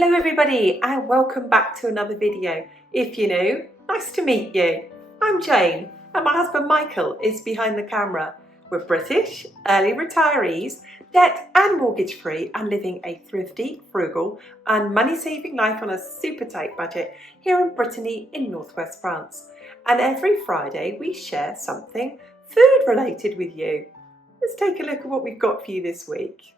Hello everybody and welcome back to another video. If you're new, nice to meet you. I'm Jane and my husband Michael is behind the camera. We're British, early retirees, debt and mortgage free and living a thrifty, frugal and money saving life on a super tight budget here in Brittany in northwest France. And every Friday we share something food related with you. Let's take a look at what we've got for you this week.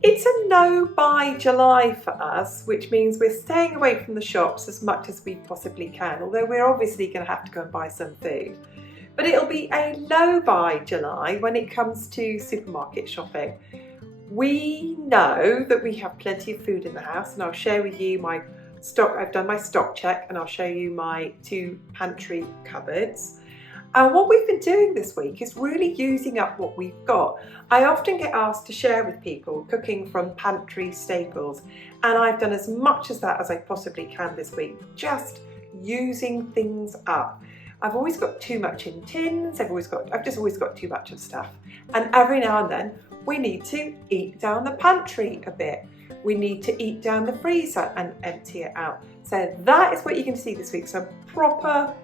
It's a no-buy July for us, which means we're staying away from the shops as much as we possibly can, although we're obviously going to have to go and buy some food. But it'll be a no-buy July when it comes to supermarket shopping. We know that we have plenty of food in the house, and I'll share with you my stock. I've done my stock check and I'll show you my 2 pantry cupboards. And what we've been doing this week is really using up what we've got. I often get asked to share with people cooking from pantry staples, and I've done as much as that as I possibly can this week, just using things up. I've always got too much in tins, I've just always got too much of stuff. And every now and then we need to eat down the pantry a bit. We need to eat down the freezer and empty it out. So that is what you can see this week, some proper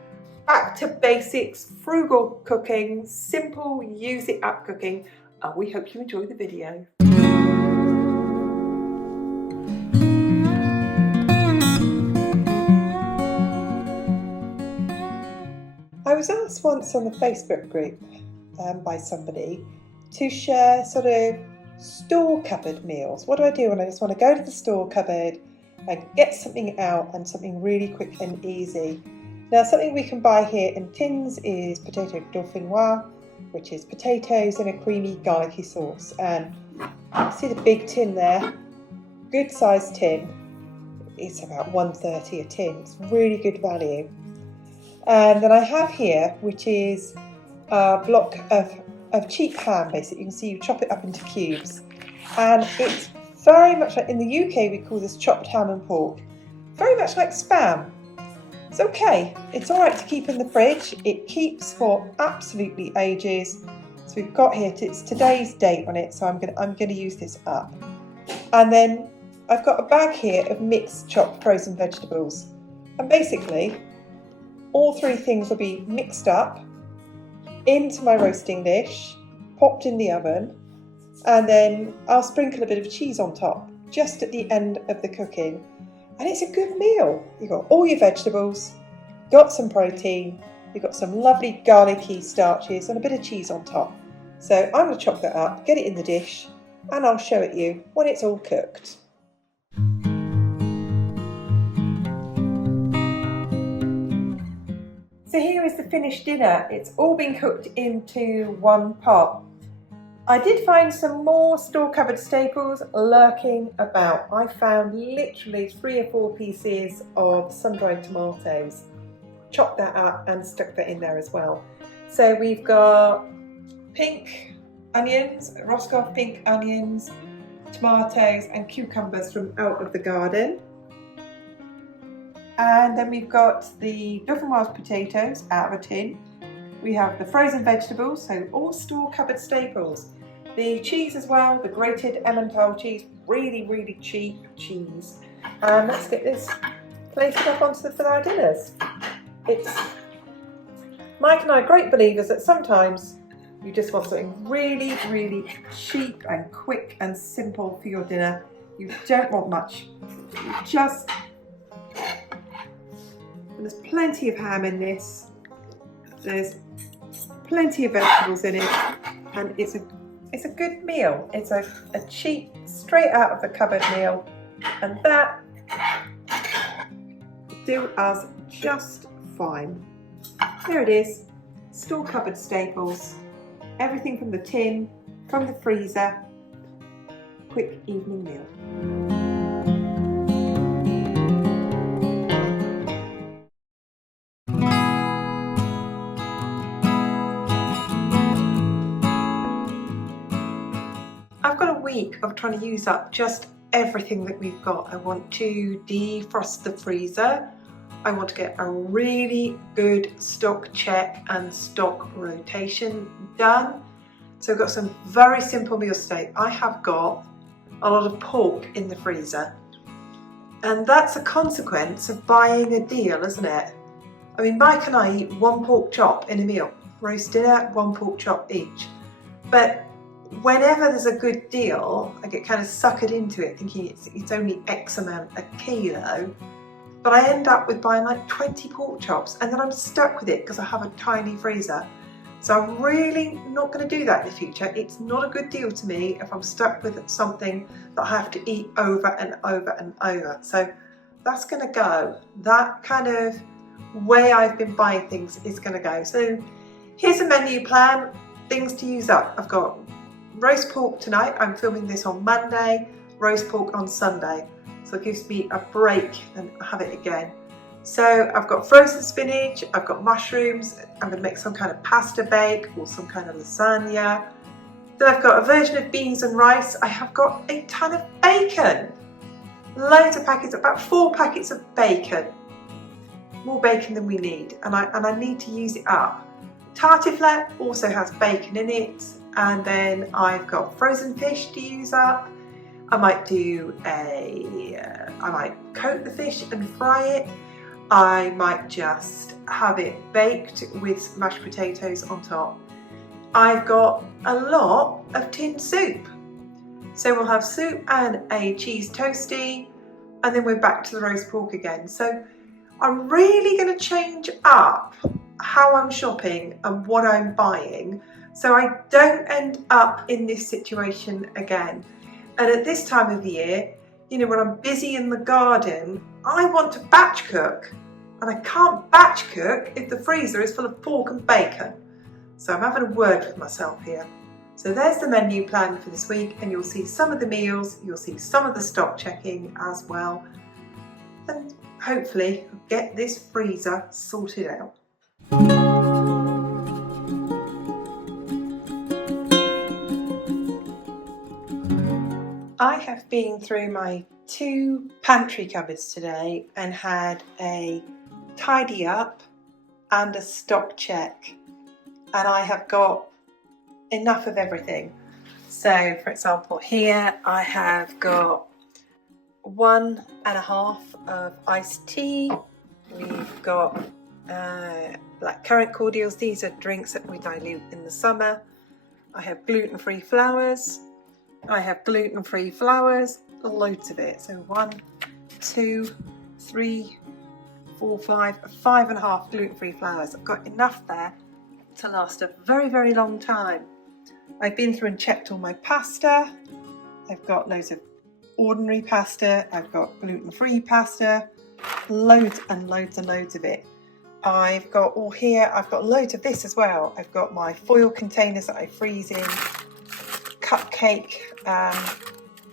back to basics, frugal cooking, simple, use it up cooking, and we hope you enjoy the video. I was asked once on the Facebook group by somebody to share sort of store cupboard meals. What do I do when I just want to go to the store cupboard and get something out and something really quick and easy? Now, something we can buy here in tins is potato dauphinoise, which is potatoes in a creamy garlicky sauce. And you see the big tin there, good sized tin. It's about $1.30 a tin. It's really good value. And then I have here, which is a block of cheap ham, basically. You can see you chop it up into cubes. And it's very much like, in the UK we call this chopped ham and pork. Very much like Spam. It's okay, it's all right to keep in the fridge. It keeps for absolutely ages. So we've got here, it's today's date on it, so I'm gonna use this up. And then I've got a bag here of mixed chopped frozen vegetables. And basically, all 3 things will be mixed up into my roasting dish, popped in the oven, and then I'll sprinkle a bit of cheese on top, just at the end of the cooking. And it's a good meal. You've got all your vegetables, got some protein, you've got some lovely garlicky starches and a bit of cheese on top. So I'm going to chop that up, get it in the dish, and I'll show it you when it's all cooked. So here is the finished dinner. It's all been cooked into one pot. I did find some more store cupboard staples lurking about. I found literally 3 or 4 pieces of sun-dried tomatoes. Chopped that up and stuck that in there as well. So we've got pink onions, Roscoff pink onions, tomatoes and cucumbers from out of the garden. And then we've got the dauphinoise potatoes out of a tin. We have the frozen vegetables, so all store cupboard staples. The cheese as well, the grated Emmental cheese, really, really cheap cheese. And let's get this placed up for our dinners. Mike and I are great believers that sometimes you just want something really, really cheap and quick and simple for your dinner. You don't want much. There's plenty of ham in this. There's plenty of vegetables in it, and it's a good meal. It's a cheap, straight out of the cupboard meal, and that will do us just fine. There it is, store cupboard staples, everything from the tin, from the freezer, quick evening meal. I've got a week of trying to use up just everything that we've got. I want to defrost the freezer. I want to get a really good stock check and stock rotation done. So I've got some very simple meals today. I have got a lot of pork in the freezer, and that's a consequence of buying a deal, isn't it? I mean, Mike and I eat one pork chop in a meal, roast dinner, one pork chop each. But whenever there's a good deal, I get kind of suckered into it thinking it's only X amount a kilo. But I end up with buying like 20 pork chops, and then I'm stuck with it because I have a tiny freezer. So I'm really not going to do that in the future. It's not a good deal to me if I'm stuck with something that I have to eat over and over and over. So that's going to go. That kind of way I've been buying things is going to go. So here's a menu plan, things to use up. I've got roast pork tonight. I'm filming this on Monday, roast pork on Sunday. So it gives me a break and have it again. So I've got frozen spinach, I've got mushrooms, I'm going to make some kind of pasta bake or some kind of lasagna. Then I've got a version of beans and rice. I have got a ton of bacon. Loads of packets, about 4 packets of bacon. More bacon than we need, and I need to use it up. Tartiflette also has bacon in it, and then I've got frozen fish to use up. I might I might coat the fish and fry it. I might just have it baked with mashed potatoes on top. I've got a lot of tinned soup. So we'll have soup and a cheese toastie, and then we're back to the roast pork again. So I'm really going to change up how I'm shopping and what I'm buying, so I don't end up in this situation again. And at this time of the year, you know, when I'm busy in the garden, I want to batch cook, and I can't batch cook if the freezer is full of pork and bacon. So I'm having a word with myself here. So there's the menu plan for this week, and you'll see some of the meals, you'll see some of the stock checking as well, and hopefully get this freezer sorted out. I have been through my 2 pantry cupboards today and had a tidy up and a stock check, and I have got enough of everything. So for example, here I have got 1.5 of iced tea. We've got blackcurrant cordials. These are drinks that we dilute in the summer. I have gluten-free flowers. I have gluten-free flowers, loads of it. So 1, 2, 3, 4, 5, 5.5 gluten-free flowers. I've got enough there to last a very, very long time. I've been through and checked all my pasta. I've got loads of ordinary pasta. I've got gluten-free pasta, loads and loads and loads of it. I've got all here, I've got loads of this as well. I've got my foil containers that I freeze in, cupcake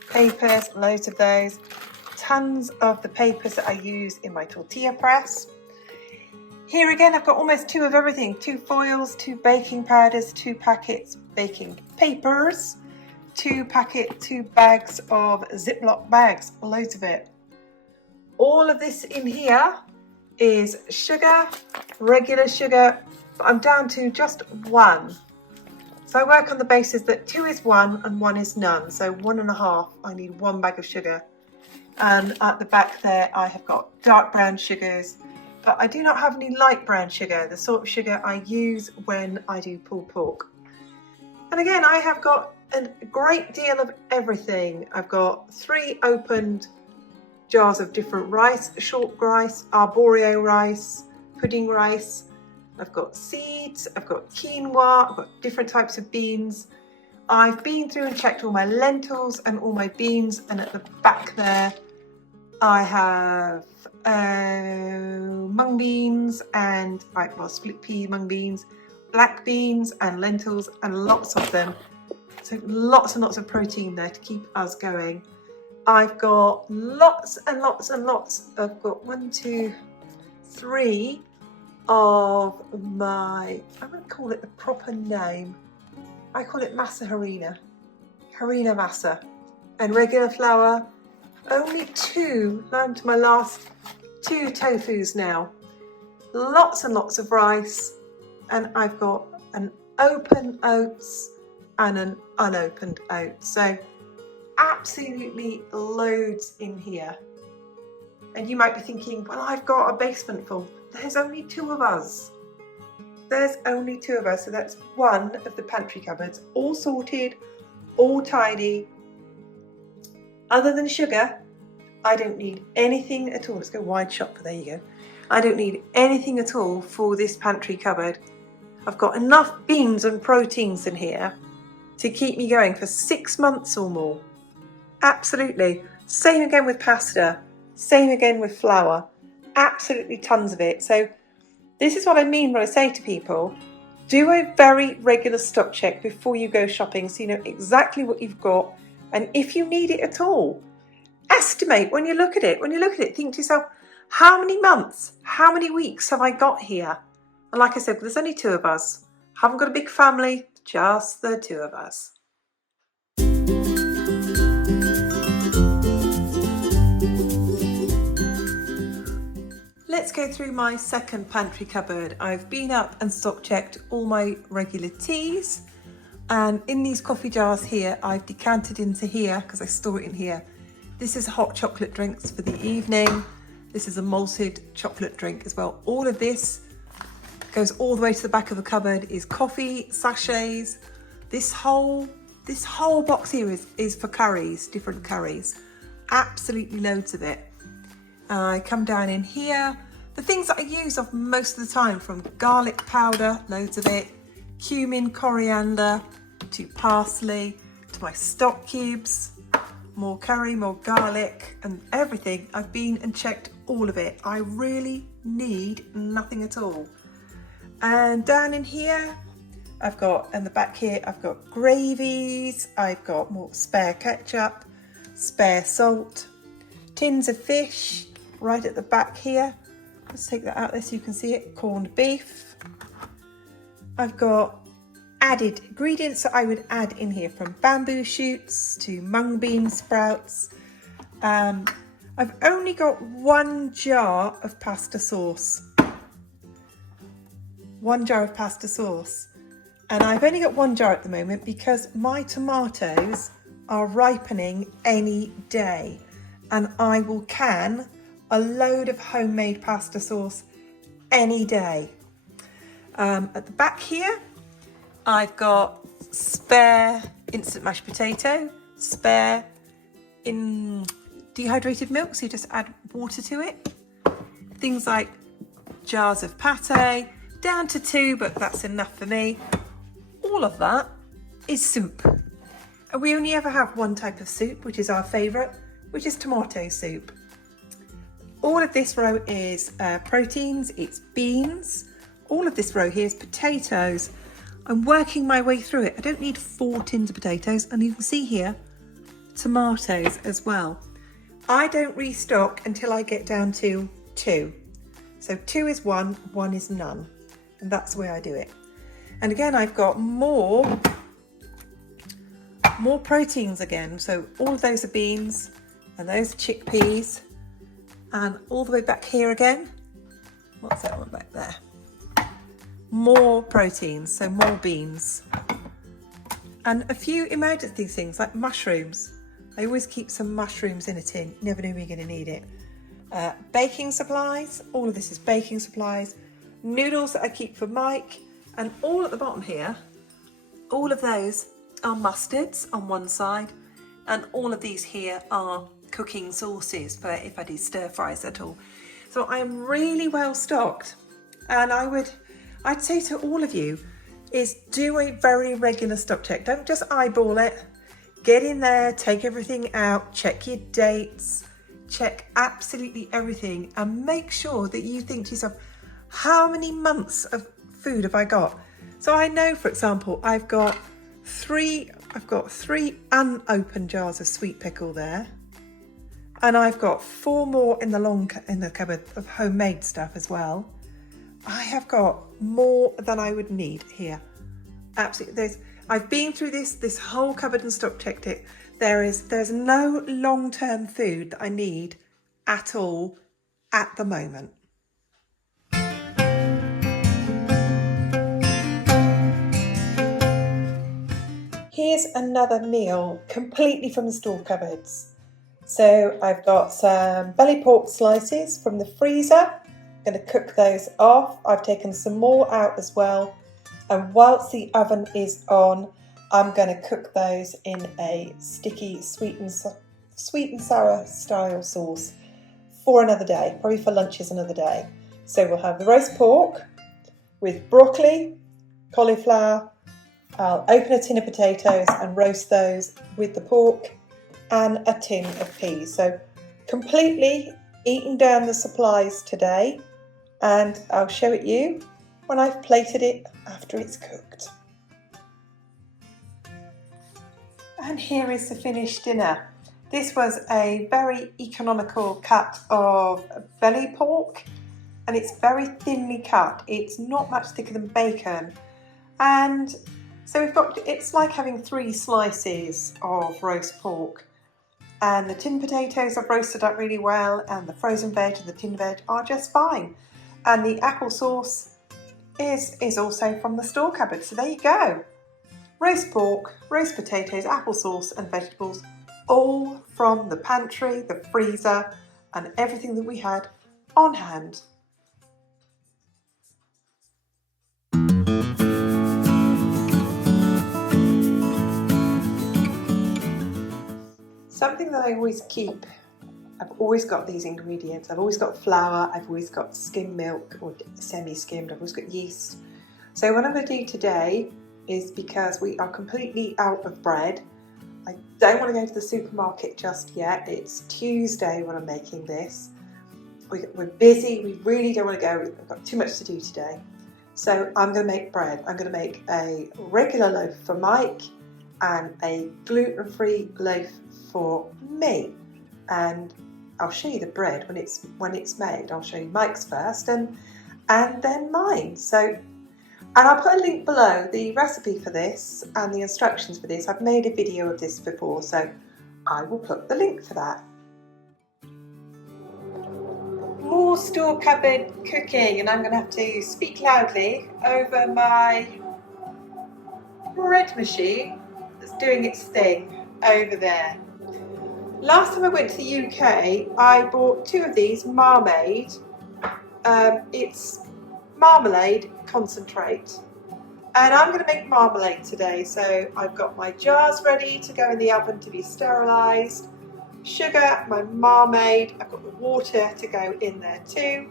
papers, loads of those, tons of the papers that I use in my tortilla press. Here again, I've got almost 2 of everything, 2 foils, 2 baking powders, 2 packets baking papers, 2 bags of Ziploc bags, loads of it. All of this in here is sugar, regular sugar, but I'm down to just 1. So I work on the basis that 2 is 1 and 1 is none. So 1.5, I need 1 bag of sugar. And at the back there, I have got dark brown sugars, but I do not have any light brown sugar, the sort of sugar I use when I do pulled pork. And again, I have got a great deal of everything. I've got 3 opened jars of different rice, short rice, arborio rice, pudding rice. I've got seeds, I've got quinoa, I've got different types of beans. I've been through and checked all my lentils and all my beans, and at the back there I have mung beans and split pea mung beans, black beans and lentils, and lots of them. So lots and lots of protein there to keep us going. I've got lots and lots and lots. I've got 1, 2, 3 of my, I won't call it the proper name, I call it masa harina masa, and regular flour. Only 2, down to my last 2 tofus now, lots and lots of rice, and I've got an open oats and an unopened oats. So absolutely loads in here. And you might be thinking, well, I've got a basement full. There's only 2 of us. There's only 2 of us. So that's one of the pantry cupboards, all sorted, all tidy. Other than sugar, I don't need anything at all. Let's go wide shot, there you go. I don't need anything at all for this pantry cupboard. I've got enough beans and proteins in here to keep me going for 6 months or more. Absolutely. Same again with pasta. Same again with flour. Absolutely tons of it. So this is what I mean when I say to people, do a very regular stock check before you go shopping so you know exactly what you've got and if you need it at all. Estimate when you look at it. When you look at it, think to yourself, how many months, how many weeks have I got here? And like I said, there's only 2 of us. Haven't got a big family, just the 2 of us. Let's go through my second pantry cupboard. I've been up and stock checked all my regular teas. And in these coffee jars here, I've decanted into here because I store it in here. This is hot chocolate drinks for the evening. This is a malted chocolate drink as well. All of this goes all the way to the back of the cupboard, is coffee, sachets. This whole box here is for curries, different curries. Absolutely loads of it. I come down in here. The things that I use of most of the time, from garlic powder, loads of it, cumin, coriander, to parsley, to my stock cubes, more curry, more garlic, and everything. I've been and checked all of it. I really need nothing at all. And down in here, I've got, in the back here, I've got gravies, I've got more spare ketchup, spare salt, tins of fish, right at the back here. Let's take that out there so you can see it. Corned beef. I've got added ingredients that I would add in here, from bamboo shoots to mung bean sprouts. I've only got 1 jar of pasta sauce. 1 jar of pasta sauce. And I've only got 1 jar at the moment because my tomatoes are ripening any day. And I will can a load of homemade pasta sauce any day. At the back here, I've got spare instant mashed potato, spare dehydrated milk, so you just add water to it. Things like jars of pate, down to 2, but that's enough for me. All of that is soup. And we only ever have 1 type of soup, which is our favourite, which is tomato soup. All of this row is proteins, it's beans. All of this row here is potatoes. I'm working my way through it. I don't need 4 tins of potatoes, and you can see here, tomatoes as well. I don't restock until I get down to 2. So 2 is 1, 1 is none. And that's the way I do it. And again, I've got more proteins again. So all of those are beans, and those are chickpeas. And all the way back here again, what's that one back there? More proteins, so more beans. And a few emergency things like mushrooms. I always keep some mushrooms in a tin. You never know when you're going to need it. Baking supplies, all of this is baking supplies. Noodles that I keep for Mike. And all at the bottom here, all of those are mustards on one side. And all of these here are cooking sauces for if I do stir fries at all. So I am really well stocked, and I'd say to all of you is do a very regular stock check. Don't just eyeball it. Get in there, take everything out, check your dates, check absolutely everything, and make sure that you think to yourself, how many months of food have I got? So I know, for example, I've got 3 unopened jars of sweet pickle there. And I've got 4 more in the cupboard of homemade stuff as well. I have got more than I would need here. Absolutely. I've been through this whole cupboard and stock checked it. There's no long-term food that I need at all at the moment. Here's another meal completely from the store cupboards. So I've got some belly pork slices from the freezer. I'm going to cook those off. I've taken some more out as well. And whilst the oven is on, I'm going to cook those in a sticky sweet and sour style sauce for another day, probably for lunches another day. So we'll have the roast pork with broccoli, cauliflower. I'll open a tin of potatoes and roast those with the pork and a tin of peas. So completely eating down the supplies today, and I'll show it you when I've plated it after it's cooked. And here is the finished dinner. This was a very economical cut of belly pork, and it's very thinly cut. It's not much thicker than bacon. And so it's like having 3 slices of roast pork. And the tin potatoes I've roasted up really well, and the frozen veg and the tin veg are just fine. And the applesauce is also from the store cupboard. So there you go. Roast pork, roast potatoes, applesauce and vegetables, all from the pantry, the freezer, and everything that we had on hand. Something that I always keep, I've always got these ingredients. I've always got flour, I've always got skim milk or semi-skimmed, I've always got yeast. So what I'm going to do today is, because we are completely out of bread, I don't want to go to the supermarket just yet. It's Tuesday when I'm making this. We're busy, we really don't want to go, we've got too much to do today. So I'm going to make bread. I'm going to make a regular loaf for Mike and a gluten-free loaf for me. And I'll show you the bread when it's made. I'll show you Mike's first and then mine. So, and I'll put a link below, the recipe for this and the instructions for this. I've made a video of this before, so I will put the link for that. More store cupboard cooking, and I'm going to have to speak loudly over my bread machine that's doing its thing over there. Last time I went to the UK, I bought 2 of these marmalade. It's marmalade concentrate, and I'm going to make marmalade today. So I've got my jars ready to go in the oven to be sterilised, sugar, my marmalade, I've got the water to go in there too.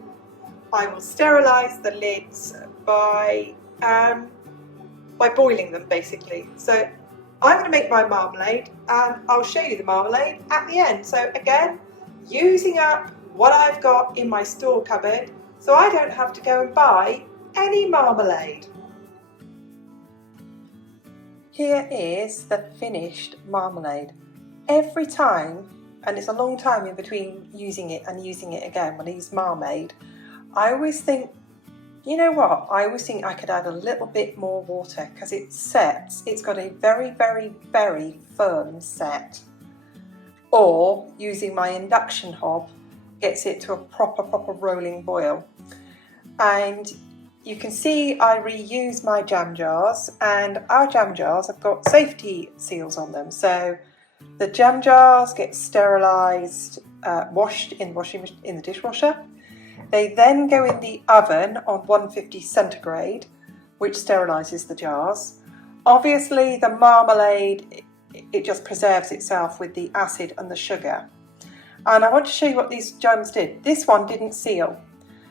I will sterilise the lids by boiling them basically. So I'm going to make my marmalade and I'll show you the marmalade at the end. So again, using up what I've got in my store cupboard so I don't have to go and buy any marmalade. Here is the finished marmalade. Every time, and it's a long time in between using it and using it again when I use marmalade, I always think, you know what, I always think I could add a little bit more water because it sets, it's got a very, very, very firm set. Or using my induction hob gets it to a proper rolling boil. And you can see I reuse my jam jars, and our jam jars have got safety seals on them. So the jam jars get sterilised, washed in the dishwasher. They then go in the oven on 150 centigrade, which sterilises the jars. Obviously the marmalade, it just preserves itself with the acid and the sugar. And I want to show you what these jams did. This one didn't seal.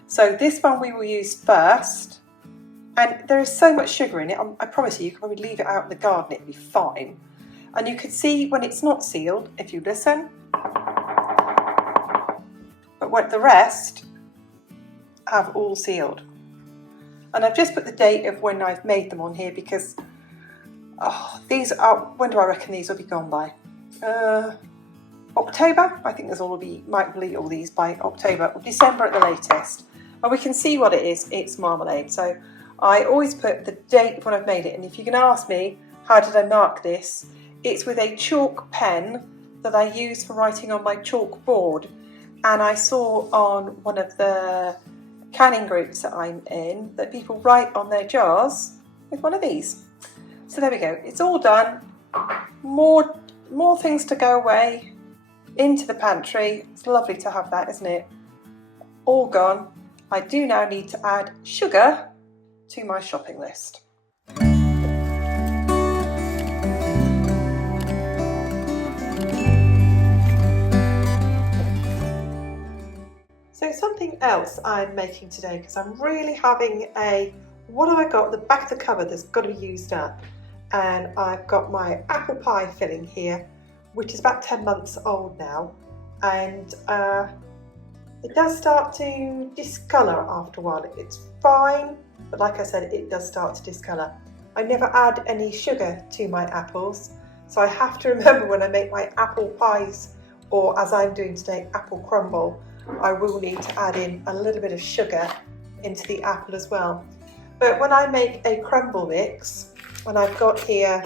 So this one we will use first. And there is so much sugar in it, I promise you can probably leave it out in the garden, it'll be fine. And you can see when it's not sealed, if you listen. But what the rest have all sealed. And I've just put the date of when I've made them on here because these are, when do I reckon these will be gone by? October? I think might eat all these by October or December at the latest. And we can see what it is, it's marmalade. So I always put the date of when I've made it, and if you can ask me, how did I mark this? It's with a chalk pen that I use for writing on my chalkboard. and I saw on one of the canning groups that I'm in that people write on their jars with one of these. So there we go, it's all done. More things to go away into the pantry. It's lovely to have that, isn't it? All gone. I do now need to add sugar to my shopping list. So something else I'm making today, because I'm really having what have I got at the back of the cupboard that's got to be used up? And I've got my apple pie filling here, which is about 10 months old now, and it does start to discolour after a while. It's fine, but like I said, it does start to discolour. I never add any sugar to my apples, so I have to remember when I make my apple pies, or as I'm doing today, apple crumble, I will need to add in a little bit of sugar into the apple as well. But when I make a crumble mix, and I've got here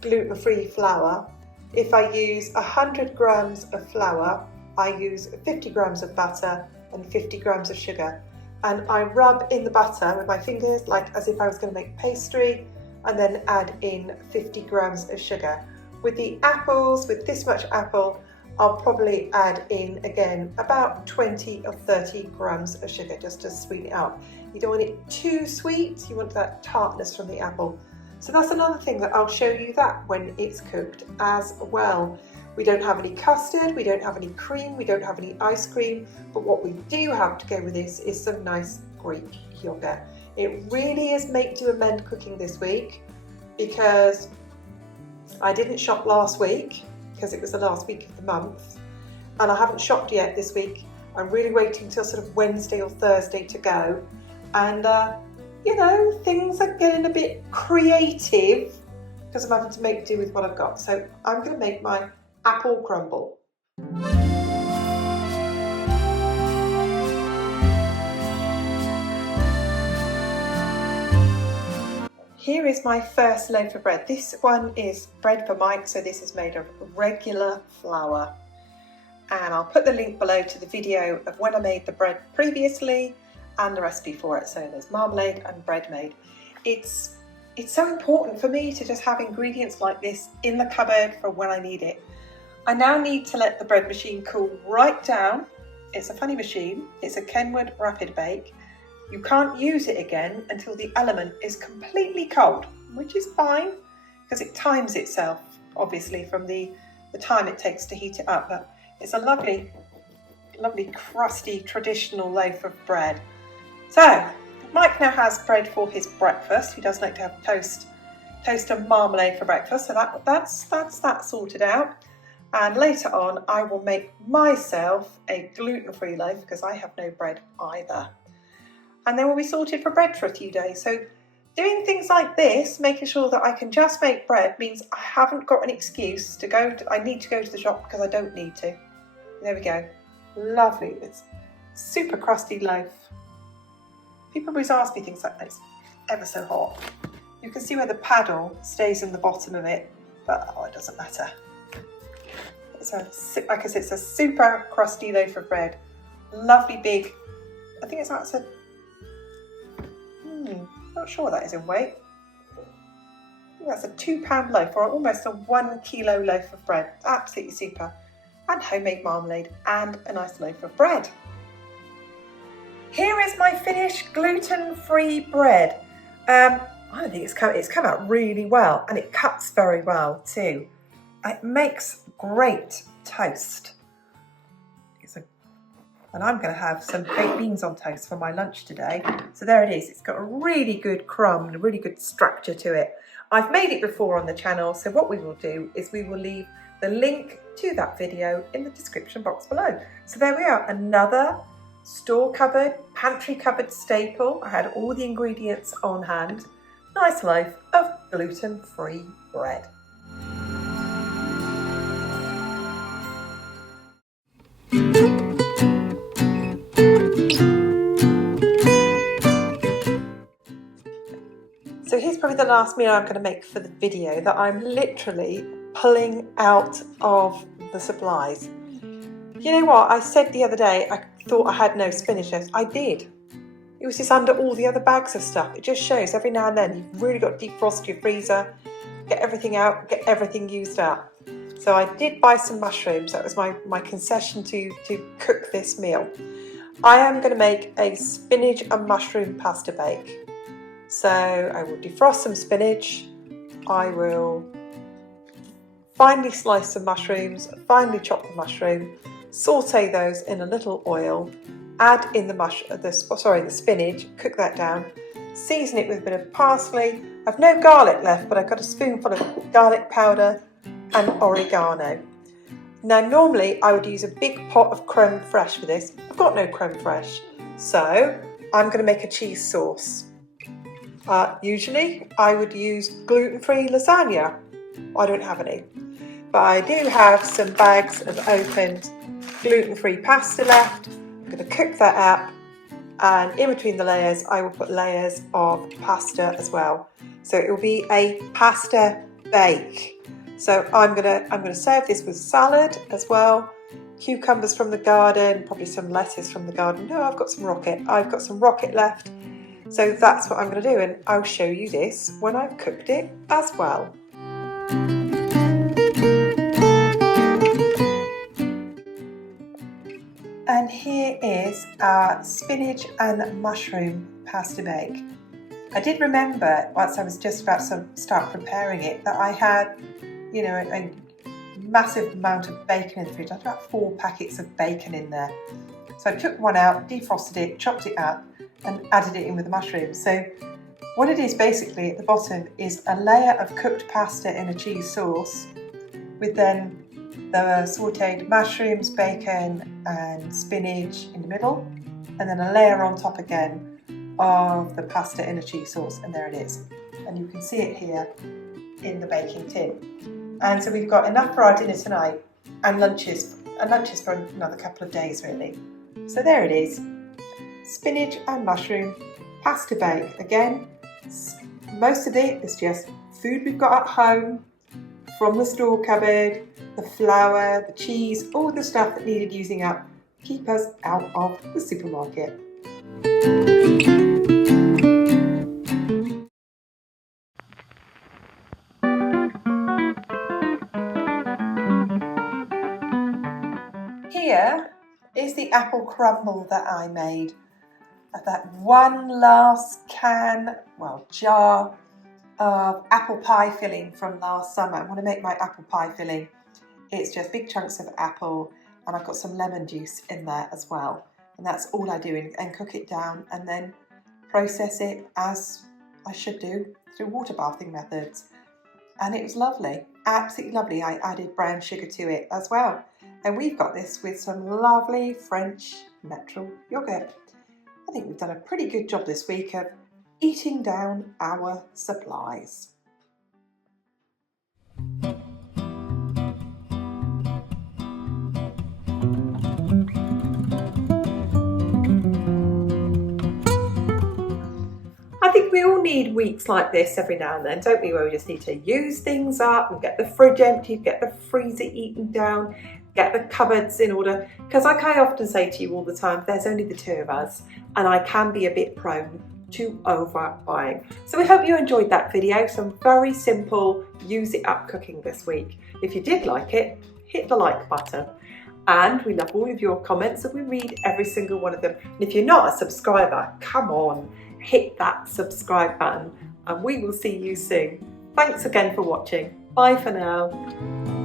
gluten-free flour, if I use 100 grams of flour, I use 50 grams of butter and 50 grams of sugar. And I rub in the butter with my fingers like as if I was going to make pastry, and then add in 50 grams of sugar. With the apples, with this much apple, I'll probably add in again about 20 or 30 grams of sugar just to sweeten it up. You don't want it too sweet, you want that tartness from the apple. So that's another thing that I'll show you that when it's cooked as well. We don't have any custard, we don't have any cream, we don't have any ice cream, but what we do have to go with this is some nice Greek yogurt. It really is make do amend cooking this week, because I didn't shop last week because it was the last week of the month, and I haven't shopped yet this week. I'm really waiting till sort of Wednesday or Thursday to go, and you know, things are getting a bit creative because I'm having to make do with what I've got. So I'm going to make my apple crumble. Here is my first loaf of bread. This one is bread for Mike, so this is made of regular flour. And I'll put the link below to the video of when I made the bread previously and the recipe for it. So there's marmalade and bread made. It's so important for me to just have ingredients like this in the cupboard for when I need it. I now need to let the bread machine cool right down. It's a funny machine. It's a Kenwood Rapid Bake. You can't use it again until the element is completely cold, which is fine because it times itself, obviously, from the time it takes to heat it up. But it's a lovely, lovely, crusty, traditional loaf of bread. So, Mike now has bread for his breakfast. He does like to have toast and marmalade for breakfast, so that's that sorted out. And later on, I will make myself a gluten-free loaf because I have no bread either. And then we'll be sorted for bread for a few days. So doing things like this, making sure that I can just make bread, means I haven't got an excuse to I need to go to the shop because I don't need to. There we go. Lovely. It's super crusty loaf. People always ask me things like that. It's ever so hot. You can see where the paddle stays in the bottom of it, but it doesn't matter. Like I said, it's a super crusty loaf of bread. Lovely big, I think that's not sure what that is in weight. I think that's a 2-pound loaf, or almost a 1 kilo loaf of bread. Absolutely super. And homemade marmalade and a nice loaf of bread. Here is my finished gluten-free bread. I think it's come out really well, and it cuts very well too. It makes great toast. And I'm going to have some baked beans on toast for my lunch today. So there it is. It's got a really good crumb and a really good structure to it. I've made it before on the channel, so what we will do is we will leave the link to that video in the description box below. So there we are, another store cupboard, pantry cupboard staple. I had all the ingredients on hand. Nice loaf of gluten-free bread. So here's probably the last meal I'm going to make for the video that I'm literally pulling out of the supplies. You know what, I said the other day I thought I had no spinach left. I did. It was just under all the other bags of stuff. It just shows every now and then you've really got to defrost your freezer, get everything out, get everything used up. So I did buy some mushrooms. That was my concession to cook this meal. I am going to make a spinach and mushroom pasta bake. So I will defrost some spinach. I will finely slice some mushrooms, finely chop the mushroom, saute those in a little oil, add in the spinach, cook that down, season it with a bit of parsley. I've no garlic left, but I've got a spoonful of garlic powder and oregano. Now normally I would use a big pot of creme fraiche for this. I've got no creme fraiche, so I'm going to make a cheese sauce. Usually I would use gluten-free lasagna. I don't have any, but I do have some bags of opened gluten-free pasta left. I'm going to cook that up, and in between the layers I will put layers of pasta as well. So it will be a pasta bake. So I'm gonna serve this with salad as well, cucumbers from the garden, probably some lettuce from the garden. No, I've got some rocket left. So that's what I'm going to do, and I'll show you this when I've cooked it as well. And here is our spinach and mushroom pasta bake. I did remember, once I was just about to start preparing it, that I had, you know, a massive amount of bacon in the fridge. I had about 4 packets of bacon in there. So I took one out, defrosted it, chopped it up, and added it in with the mushrooms. So what it is basically at the bottom is a layer of cooked pasta in a cheese sauce, with then the sautéed mushrooms, bacon and spinach in the middle, and then a layer on top again of the pasta in a cheese sauce, and there it is. And you can see it here in the baking tin. And so we've got enough for our dinner tonight and lunches for another couple of days really. So there it is, spinach and mushroom pasta bake. Again, most of it is just food we've got at home from the store cupboard, the flour, the cheese, all the stuff that needed using up to keep us out of the supermarket. Here is the apple crumble that I made. That one last jar of apple pie filling from last summer. I want to make my apple pie filling. It's just big chunks of apple, and I've got some lemon juice in there as well. And that's all I do, and cook it down and then process it as I should do through water bathing methods. And it was lovely, absolutely lovely. I added brown sugar to it as well. And we've got this with some lovely French natural yogurt. I think we've done a pretty good job this week of eating down our supplies. I think we all need weeks like this every now and then, don't we, where we just need to use things up and get the fridge emptied, get the freezer eaten down, get the cupboards in order. Because like I often say to you all the time, there's only the two of us, and I can be a bit prone to overbuying. So we hope you enjoyed that video. Some very simple use it up cooking this week. If you did like it, hit the like button. And we love all of your comments, and we read every single one of them. And if you're not a subscriber, come on, hit that subscribe button, and we will see you soon. Thanks again for watching. Bye for now.